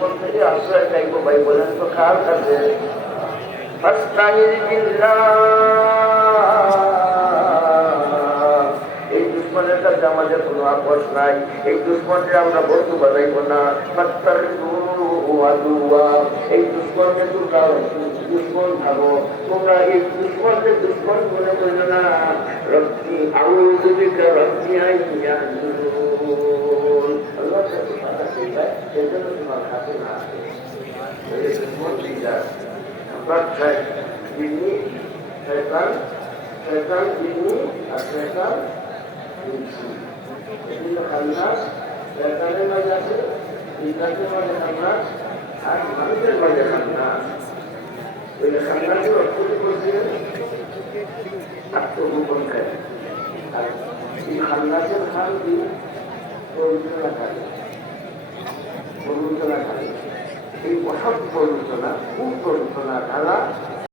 দুশ্মন থেকে আশ্রয় চাইবো ভাই বলেন তো কার কাছে? এই দুশ্মনের কাছে আমাদের কোনো আপোষ নাই। এই দুশ্মনকে আমরা বন্ধু বানাইব না। এই দুশ্মনকে তোমরা দুশ্মন ভাবো, তোমরা এই দুশ্মনকে দুশ্মন মনে করো না। রক্তি আউযু বিকা রক্তি আইয়া আল্লাহ তাআলা শেখায়, সেজন্য তোমার হাতে না আসে। এই দুশ্মন দিদা আমরা জিন্নি শয়তান, শয়তান জিন্নি আর শয়তান ইনসি। এজন্য খান্নাস শয়তানের মাঝে আছে, জিন্নাতের মাঝে খান্নাস আর মানুষের মাঝে খান্নাস। ওই খান্নাসের অর্থ করছে আত্মগোপনকারী। আর এই খান্নাসের খান কি প্ররোচনাকারী, প্ররোচনাকারী। এই অসৎ প্ররোচনা, কুপ্ররোচনা দ্বারা